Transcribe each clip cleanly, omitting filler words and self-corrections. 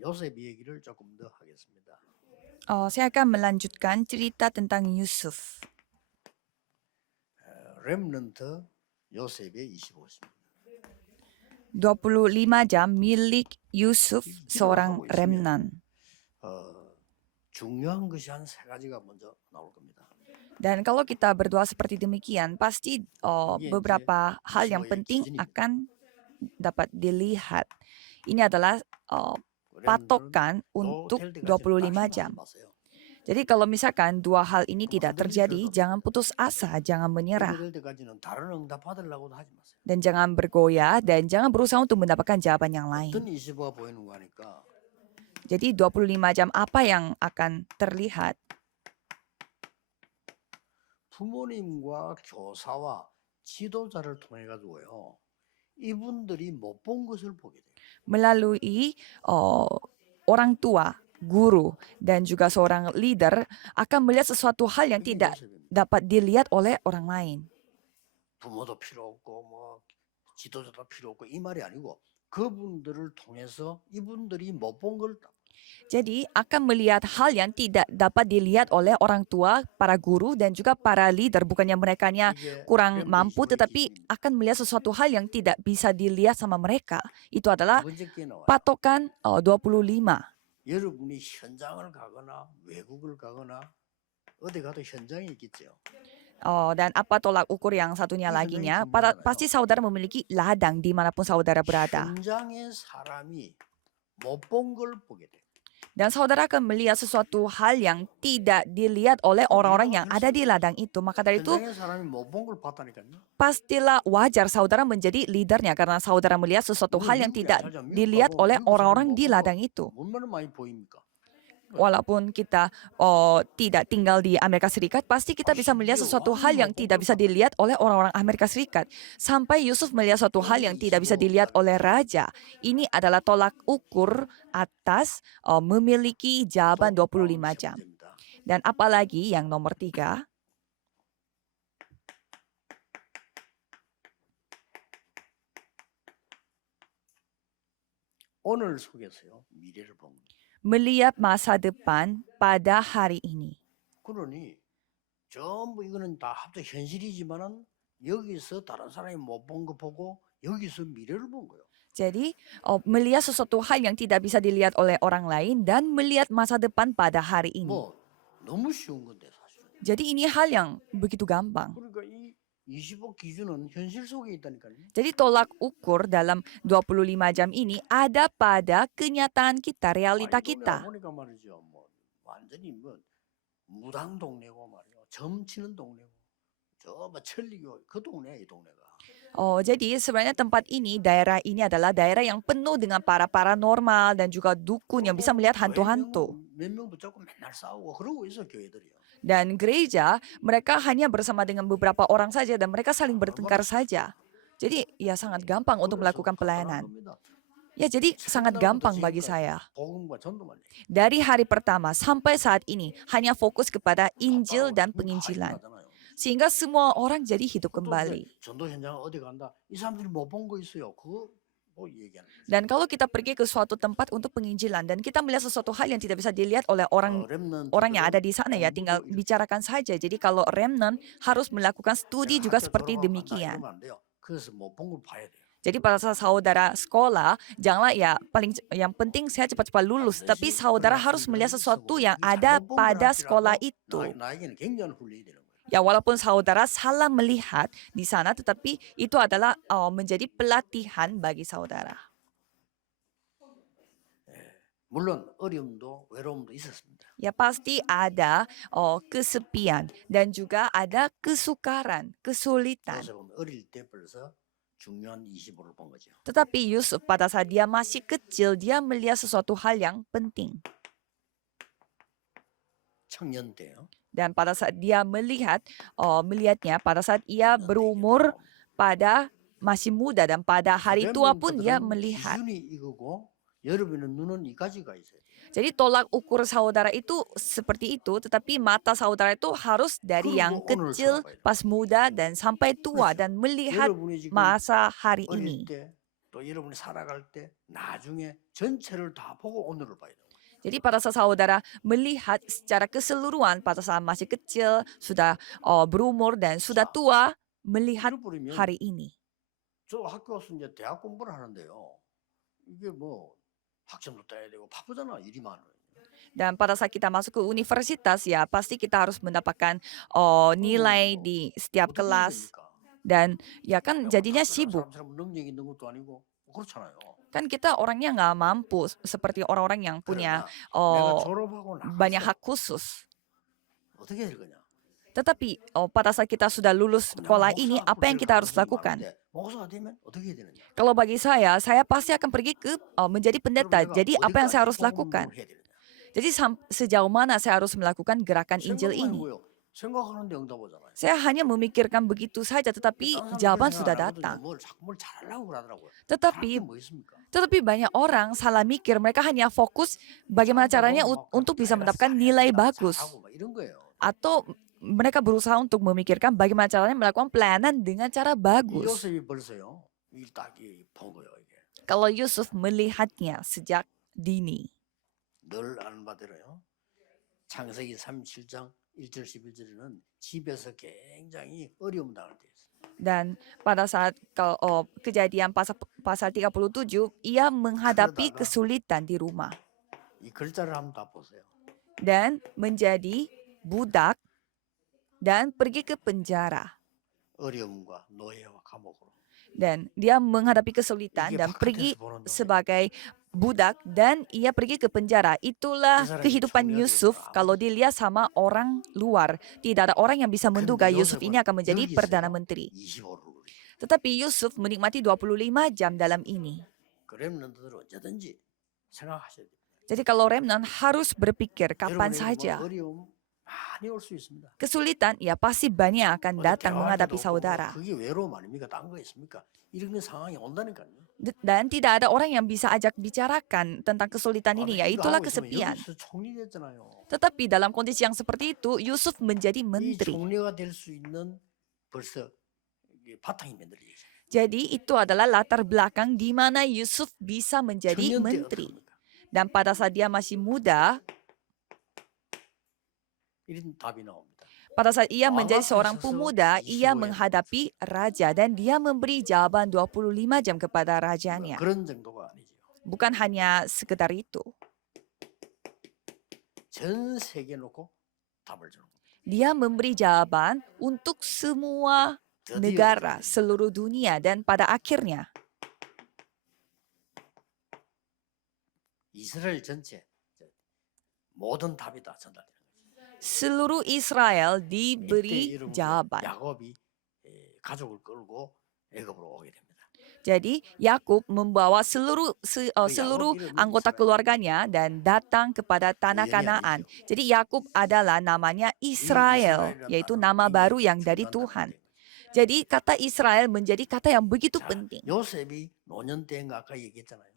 요셉 얘기를 조금 더 하겠습니다. Saya akan melanjutkan cerita tentang Yusuf. 렘넌트 요셉의 25입니다. 25 jam milik Yusuf, seorang 기도를 하고 있으면 remnant. 중요한 것이 한 세 가지가 먼저 나올 겁니다. Dan kalau kita berdoa seperti demikian, pasti 이게 beberapa hal yang 25의 penting 기준입니다. akan dapat dilihat. Ini adalah 렘넌트는 patokan 또 untuk 될 때까지 25 낙심하지 jam. 마세요. Jadi kalau misalkan dua hal ini tidak 어떤 일이 terjadi, 일어나도 jangan putus asa, jangan menyerah. 될 때까지는 다른 응답 받으려고도 하지 마세요. Dan jangan bergoyah, dan jangan berusaha untuk mendapatkan jawaban yang lain. 어떤 25가 보이는 거 하니까 Jadi 25 jam apa yang akan terlihat? 부모님과 교사와 지도자를 통해 가지고요. 이분들이 못 본 것을 보게 돼요. Melalui orang tua, guru, dan juga seorang leader akan melihat sesuatu hal yang 이게 tidak 요셉입니다. dapat dilihat oleh orang lain. 부모도 필요 없고 뭐 지도자도 필요 없고 이 말이 아니고 그분들을 통해서 이분들이 못 본 걸 Jadi akan melihat hal yang tidak dapat dilihat oleh orang tua, para guru, dan juga para leader. Bukannya merekanya 이게 kurang 렘넌트 mampu, 25의 tetapi 기준입니다. akan melihat sesuatu hal yang tidak bisa dilihat sama mereka. Itu 두 adalah 번째 게 나와요. patokan 25. 여러분이 현장을 가거나 외국을 가거나 어디 가도 현장이 있겠죠. Dan apa tolak ukur yang satunya 이 laginya? 현장이 중요하잖아요. Pasti saudara memiliki ladang dimanapun saudara berada. 현장의 사람이 못 본 걸 보게 돼요. Dan saudara akan melihat sesuatu hal yang tidak dilihat oleh orang-orang yang ada di ladang itu. Maka dari itu, 현장의 사람이 못 본 걸 봤다니까요. pastilah wajar saudara menjadi leadernya karena saudara melihat sesuatu hal yang tidak dilihat oleh orang-orang di ladang itu. 얼마나 많이 보입니까? Walaupun kita tidak tinggal di Amerika Serikat, pasti kita bisa melihat sesuatu hal yang tidak bisa dilihat oleh orang-orang Amerika Serikat. Sampai Yusuf melihat suatu hal yang tidak bisa dilihat oleh raja. Ini adalah tolak ukur atas memiliki jawaban 25 jam. 문제입니다. Dan apalagi yang nomor 3, 오늘 속에서요 미래를 본 겁니다. melihat masa depan pada hari ini. 그러니 전부 이거는 다 합쳐 현실이지만은 여기서 다른 사람이 못 본 거 보고 여기서 미래를 본 거예요. Jadi, melihat sesuatu hal yang tidak bisa dilihat oleh orang lain dan melihat masa depan pada hari ini. 뭐 너무 쉬운 건데 사실은. Jadi ini hal yang begitu gampang. 그러니까 이 25 기준은 현실 속에 있다니까요. Jadi tolak ukur dalam 25 jam ini ada pada kenyataan kita, realita 이 동네 kita. 보니까 말이죠. 뭐 완전히 뭐 무당 동네고 말이요. 점치는 동네고. 저 뭐 천리교 그 동네야 이 동네가. Jadi sebenarnya tempat ini, daerah ini adalah daerah yang penuh dengan para paranormal dan juga dukun yang bisa melihat hantu-hantu. 몇명 붙잡고 맨날 싸우고 그러고 있어 교회들이요. Dan gereja, mereka hanya bersama dengan beberapa orang saja dan mereka saling bertengkar saja. Jadi ya sangat gampang untuk melakukan pelayanan. Ya jadi sangat gampang bagi saya. 복음과 전도만 해. Dari hari pertama sampai saat ini hanya fokus kepada Injil dan penginjilan. Sehingga semua orang jadi hidup kembali. 전도 현장 어디 간다. 이 사람들이 못 본 거 있어요. 그거 뭐 얘기하는 거죠. Dan kalau kita pergi ke suatu tempat untuk penginjilan dan kita melihat sesuatu hal yang tidak bisa dilihat oleh orang yang ada di sana, ya tinggal bicarakan saja. Jadi kalau remnant harus melakukan studi juga seperti demikian. 그래서 못 본 걸 봐야 돼요. Jadi pada saat saudara sekolah, janganlah yang penting saya cepat-cepat lulus, tapi saudara harus melihat sesuatu yang ada pada sekolah itu. 나에게는 굉장한 훈련이 되는 거예요. Ya walaupun saudara salah melihat di sana, tetapi itu adalah menjadi pelatihan bagi saudara. 물론 어려움도 외로움도 있었습니다. Ya pasti ada kesepian dan juga ada kesukaran, kesulitan. 요셉은 어릴 때 벌써 중요한 25를 본 거죠. Tetapi Yusuf pada saat dia masih kecil, dia melihat sesuatu hal yang penting. 청년 때요. Dan pada saat dia melihatnya, pada saat ia berumur pada masih muda dan pada hari tua pun dia melihat. 기준이 이거고 여러분의 눈은 이 가지가 있어요. Jadi tolak ukur saudara itu seperti itu, tetapi mata saudara itu harus dari yang kecil, pas muda dan sampai tua dan melihat 여러분이 지금 masa hari 어릴 ini. 때 또 여러분이 살아갈 때 나중에 전체를 다 보고 오늘을 봐야 돼요. Jadi pada saat saudara melihat secara keseluruhan pada saat masih kecil, sudah berumur dan sudah 자, tua, melihat 잃어버리면 hari ini. 저 학교 와서 이제 대학 공부를 하는데요. 이게 뭐 학점도 따야 되고 바쁘잖아, 일이 많아요. Dan pada saat kita masuk ke universitas ya pasti kita harus mendapatkan nilai 뭐 di setiap 어떻게 해야 kelas 됩니까? dan ya kan 내가 뭐 jadinya 답변할 sibuk. 사람처럼 능력이 있는 것도 아니고 그렇잖아요. Kan kita orangnya nggak mampu seperti orang-orang yang punya 그러나 내가 uh, 졸업하고 banyak 나가서 hak khusus. 어떻게 해야 되냐? Tetapi pada saat kita sudah lulus 내가 sekolah ini, 목사 apa yang 될 kita harus 가능성이 lakukan? 많은데 목사가 되면 어떻게 해야 되느냐? Kalau bagi saya pasti akan pergi ke menjadi 여러분 pendeta. 내가 Jadi apa yang saya harus 어디까지 복음 lakukan? 운동을 해야 되느냐? Jadi sejauh mana saya harus melakukan gerakan Injil 생각만 ini? 해보요. 생각하는데 응답 오잖아요. Saya hanya memikirkan begitu saja, tetapi 다른 사람들 jawaban 그렇게 sudah 생각 안 하거든요. datang. 뭘 잘하려고 그러더라고요. Tetapi 잘할 게 뭐 있습니까? tetapi banyak orang salah mikir. Mereka hanya fokus bagaimana caranya untuk bisa mendapatkan nilai bagus. 잘하고 막 이런 거예요. Atau mereka berusaha untuk memikirkan bagaimana caranya melakukan pelayanan dengan cara 이 bagus. 요셉이 벌써요. 이딱본 거예요 이게. Kalau Yusuf melihatnya sejak dini. 늘 아는 바대로요. 창세기 37장 1절 11절에는 집에서 굉장히 어려움 당할 때 있어요. Dan pada saat kejadian pasal 37, ia menghadapi 그러다가 kesulitan di rumah. 이 글자를 한번 다 보세요. Dan menjadi budak dan pergi ke penjara. 어려움과 노예와 감옥으로. Dan dia menghadapi kesulitan 이게 dan pergi 바깥에서 보는 놈이에요. sebagai budak dan ia pergi ke penjara. Itulah 이 사람이 kehidupan 총리가 Yusuf 되었구나. kalau dilihat sama orang luar. Tidak ada orang yang bisa menduga 근데 Yusuf ini 요셉은 akan menjadi 여기 Perdana 있어요. Menteri. 25를 누리. Tetapi Yusuf menikmati 25 jam dalam ini. 그렘넌트들은 언제든지 생각하셔야 돼요. Jadi kalau remnant harus berpikir kapan 여러분에게 saja. 뭐 어려움 많이 올 수 있습니다. Kesulitan ya pasti banyak akan 어디 datang 대화할 menghadapi 때도 없고 saudara. 그게 외로움 아닙니까? 딴 거 있습니까? 이런 상황이 온다니까요. Dan tidak ada orang yang bisa ajak bicarakan tentang kesulitan ini, ya 이거 itulah 하고 있으면 kesepian. 여기서 총리 됐잖아요. Tetapi dalam kondisi yang seperti itu, Yusuf menjadi 이 menteri. 총리가 될 수 있는 벌써 이게 바탕이 만들어져 있어요. Jadi itu adalah latar belakang di mana Yusuf bisa menjadi 청년 때 menteri. 어떻습니까? Dan pada saat dia masih muda, 이런 답이 나옵니다. pada saat ia Wah, menjadi apa seorang sesuatu pemuda, ia isu yang menghadapi raja dan dia memberi jawaban 25 jam kepada rajanya. 그런 정도가 아니죠. Bukan hanya sekedar itu. 전 세계 놓고 답을 주는 겁니다. Dia memberi jawaban untuk semua 드디어 negara, 이제 seluruh dunia, dan pada akhirnya 이스라엘 전체 모든 답이 다 전달되는 거죠. seluruh Israel 이때 diberi 여러분 jawaban. 야곱이 가족을 끌고 애굽으로 오게 됩니다. Jadi Yakub membawa seluruh 이름은 anggota 이스라엘. keluarganya dan datang kepada tanah 우연이 Kanaan. 아니죠. Jadi Yakub adalah namanya 이 Israel, 이스라엘이라는 yaitu 단어는 nama 굉장히 baru yang dari 중요한 Tuhan. 단어인데. Jadi kata Israel menjadi kata yang begitu 자, penting. 요셉이 노년 때인가 아까 얘기했잖아요.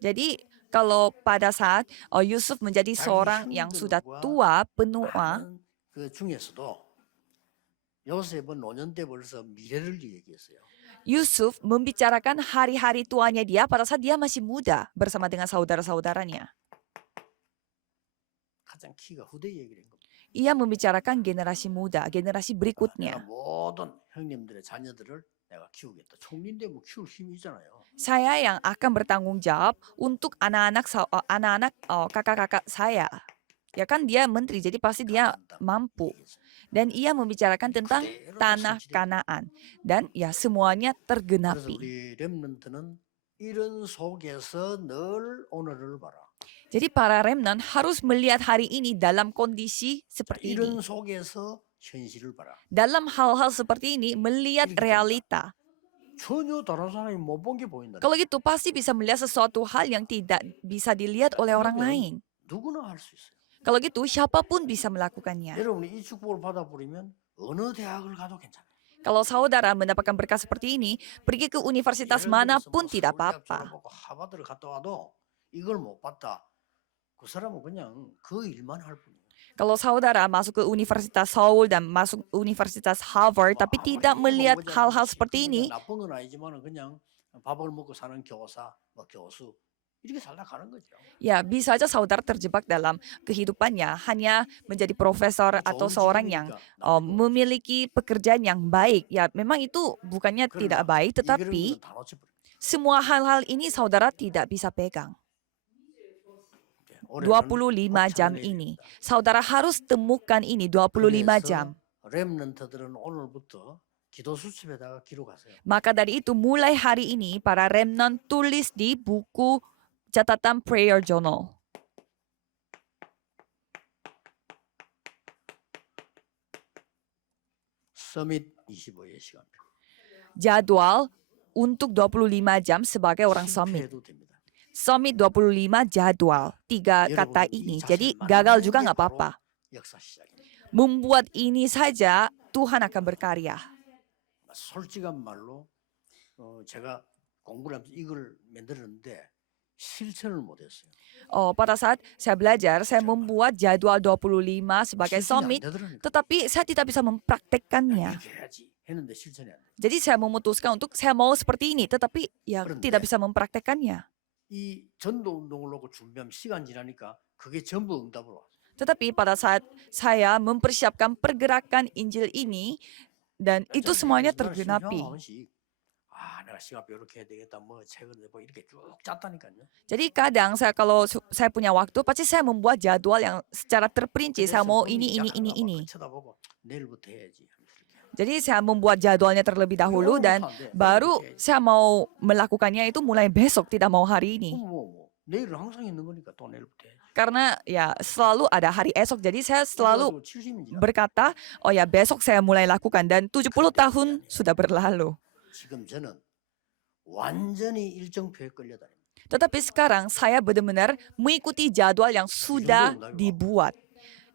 Jadi kalau pada saat Yusuf menjadi 자기 seorang yang sudah 형들과 tua, penua, 많은 그 중에서도 요셉은 노년 때 벌써 미래를 얘기했어요. Yusuf membicarakan hari-hari tuanya dia pada saat dia masih muda bersama dengan saudara-saudaranya. 가장 키가 후대 얘기를 한 겁니다. Ia membicarakan generasi muda, generasi 내가 berikutnya. 모든 형님들의 자녀들을 내가 키우겠다. 총리인데 뭐 키울 힘이 있잖아요. Saya yang akan bertanggung jawab untuk anak-anak kakak-kakak saya. Ya kan dia menteri, jadi pasti dia 가난다. mampu. 얘기했어요. Dan ia membicarakan tentang 그대로 tanah 실질이. Kanaan. Dan ya semuanya 그래서 tergenapi. 우리 렘넌트는 이런 속에서 늘 오늘을 봐라. Jadi para remnant harus melihat hari ini dalam kondisi 자, seperti ini. 이런 속에서 현실을 봐라. Dalam hal-hal seperti ini melihat 이렇게 realita. 전혀 다른 사람이 못 본 게 보인다. Kalau gitu pasti bisa melihat sesuatu hal yang tidak bisa dilihat oleh orang 그러면 lain. 누구나 할 수 있어요. Kalau gitu siapapun bisa melakukannya. 여러분이 이 축복을 받아버리면 어느 대학을 가도 괜찮아요. Kalau saudara mendapatkan berkat seperti ini, pergi ke universitas 예를 들어서 manapun 뭐 tidak 서울대학 apa-apa. 졸업하고 하버드를 갔다 와도 이걸 못 봤다. 그 사람은 그냥 그 일만 할 뿐이에요. Kalau saudara masuk ke Universitas Seoul dan masuk Universitas Harvard, tapi tidak melihat hal-hal seperti ini, 나쁜 건 아니지만 그냥 밥을 먹고 사는 교사, 뭐 교수 이렇게 살다 가는 거죠. Ya, bisa saja saudara terjebak dalam kehidupannya hanya menjadi profesor atau 좋은 seorang yang 직업이니까 나쁠 거 없죠. memiliki pekerjaan yang baik. Ya, memang itu bukannya tidak 그러나 baik, 이런 tetapi 거는 다 놓쳐버립니다. semua hal-hal ini saudara tidak bisa pegang. 올해는 25 꼭 jam 찾아내야 ini. 됩니다. Saudara harus temukan ini 25 jam. 그래서 렘넌트들은 오늘부터 기도 수첩에다가 기록하세요. Maka dari itu mulai hari ini para remnant tulis di buku catatan prayer journal. 서밋 25의 시간표. Jadwal untuk 25 jam sebagai orang summit. 실패해도 됩니다. Summit 25 jadwal. 3 kata 여러분, ini. 이 Jadi 자신을 gagal 만나는 juga 게 nggak 바로 apa-apa. 역사 시작입니다. Membuat ini saja Tuhan akan berkarya. 솔직한 말로 제가 공부를 하면서 이걸 만들었는데 실천을 못했어요. Pada saat saya belajar, saya membuat jadwal 25 sebagai 실천이 안 summit, 되더라니까. tetapi saya tidak bisa mempraktekkannya. 이렇게 해야지 했는데 실천이 안 돼. Jadi saya memutuskan untuk saya mau seperti ini, tetapi ya Keren tidak deh. bisa mempraktekkannya. 이 전도 운동을 놓고 준비하면 시간 지나니까 그게 전부 응답으로 왔어요. Tetapi pada saat saya mempersiapkan pergerakan Injil ini, dan itu semuanya tergenapi. 내가 시간표 이렇게 해야 되겠다. 뭐 책을 뭐 이렇게 쭉 짰다니까요. Jadi kadang kalau saya punya waktu, pasti saya membuat jadwal yang secara terperinci. Saya mau ini. 쳐다보고 내일부터 해야지. Jadi saya membuat jadwalnya terlebih dahulu dan baru saya mau melakukannya itu mulai besok, tidak mau hari ini. 내일은 항상 있는 거니까 또 내일부터 해야지. Karena ya selalu ada hari esok, jadi saya selalu 70인지라. berkata, oh ya besok saya mulai lakukan dan 70 tahun sudah berlalu. 지금 저는 완전히 일정표에 끌려다닙니다. Tetapi sekarang saya benar-benar mengikuti jadwal yang sudah dibuat.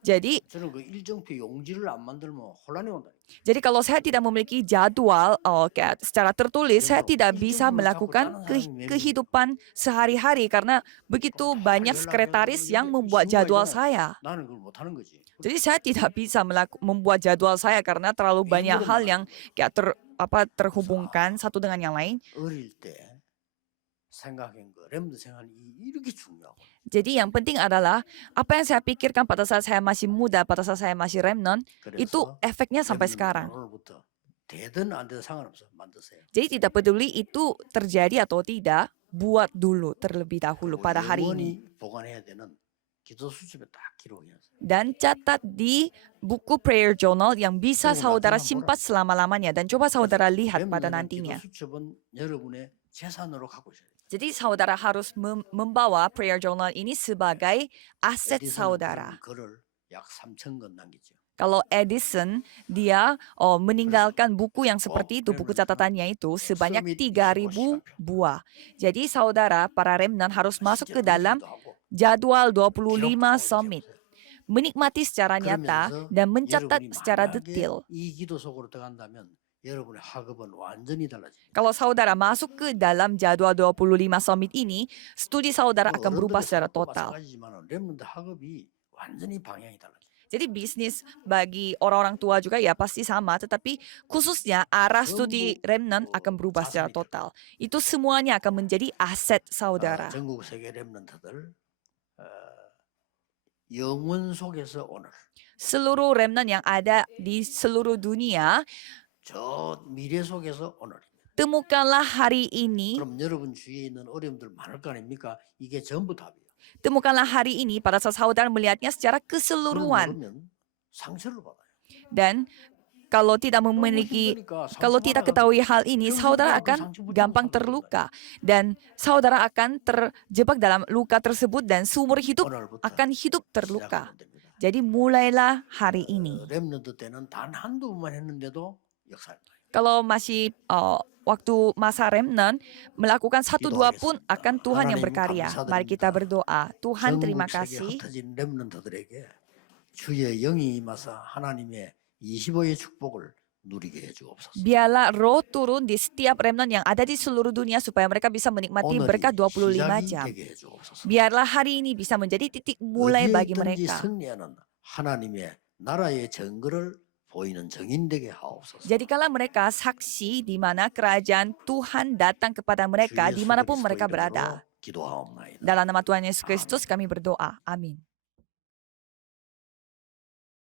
Jadi 저는 그 일정표 용지를 안 만들면 혼란이 온다. kalau saya tidak memiliki jadwal kayak secara tertulis, saya tidak bisa melakukan kehidupan sehari-hari karena begitu banyak sekretaris yang membuat jadwal saya. 나는 그걸 못 하는 거지. Jadi saya tidak bisa membuat jadwal saya karena terlalu banyak hal yang kayak terhubungkan satu dengan yang lain. 어릴 때 생각한 거, 렘드 생활이 이렇게 중요하고. Jadi yang penting adalah apa yang saya pikirkan pada saat saya masih muda, pada saat saya masih remnant, itu efeknya sampai sekarang. 오늘부터 되든 안 되든 상관없어. 만드세요. Jadi tidak peduli itu terjadi atau tidak, buat dulu terlebih dahulu pada hari ini. 보관해야 되는 기도 수첩에 딱 기록해요. Dan catat di buku prayer journal yang bisa saudara simpan selama-lamanya dan coba saudara lihat pada nantinya. 기도 수첩은 여러분의 재산으로 갖고 있어야 돼요. Jadi saudara harus membawa prayer journal ini sebagai aset 에디슨은 saudara. 글을 약 3,000권 남기죠. Kalau Edison, dia meninggalkan buku yang seperti itu, buku catatannya itu sebanyak 3.000 buah. Jadi saudara, para remnant harus masuk ke dalam jadwal 25 summit. Menikmati secara nyata dan mencatat secara detail. 이 기도 속으로 들어간다면 여러분의 학업은 완전히 달라집니다. Kalau saudara masuk ke dalam jadwal 25 summit ini, studi saudara akan berubah secara total. 렘넌트 학업이 완전히 방향이 달라져요. Jadi bisnis bagi orang-orang tua juga ya pasti sama, tetapi khususnya arah studi remnant akan berubah secara total. Itu semuanya akan menjadi aset saudara. 전국 세계 렘넌트들 영원 속에서 오늘 Seluruh remnant yang ada di seluruh dunia, 저 미래 속에서 오늘입니다. temukanlah hari ini, 그럼 여러분 주위에 있는 어려움들 많을 거 아닙니까? 이게 전부 답이에요. temukanlah hari ini pada saat saudara melihatnya secara keseluruhan. 그러면 상처를 받아요. Dan kalau tidak tidak ketahui hal ini, saudara akan gampang terluka. Dan saudara akan terjebak dalam luka tersebut dan seumur hidup akan hidup terluka. Jadi mulailah hari ini. 렘넌트 때는 단 한두 번만 했는데도 역사입니다. Kalau masih waktu masa remnant, melakukan 1-2 pun akan Tuhan yang berkarya. Mari kita berdoa. Tuhan, terima kasih. 흩어진 렘넌트들에게 주의 영이 임하사 하나님의 25의 축복을 누리게 해주옵소서. Biarlah roh turun di setiap remnant yang ada di seluruh dunia supaya mereka bisa menikmati berkat 25 jam. Biarlah hari ini bisa menjadi titik mulai bagi mereka. 승리하는 하나님의 나라의 정거를 보이는 증인 되게 하옵소서. Jadikanlah mereka saksi di mana kerajaan Tuhan datang kepada 주 mereka 예수 dimanapun 그리스도 mereka 이름으로 berada. 기도하옵나이다. Dalam nama Tuhan Yesus Kristus kami berdoa. Amin.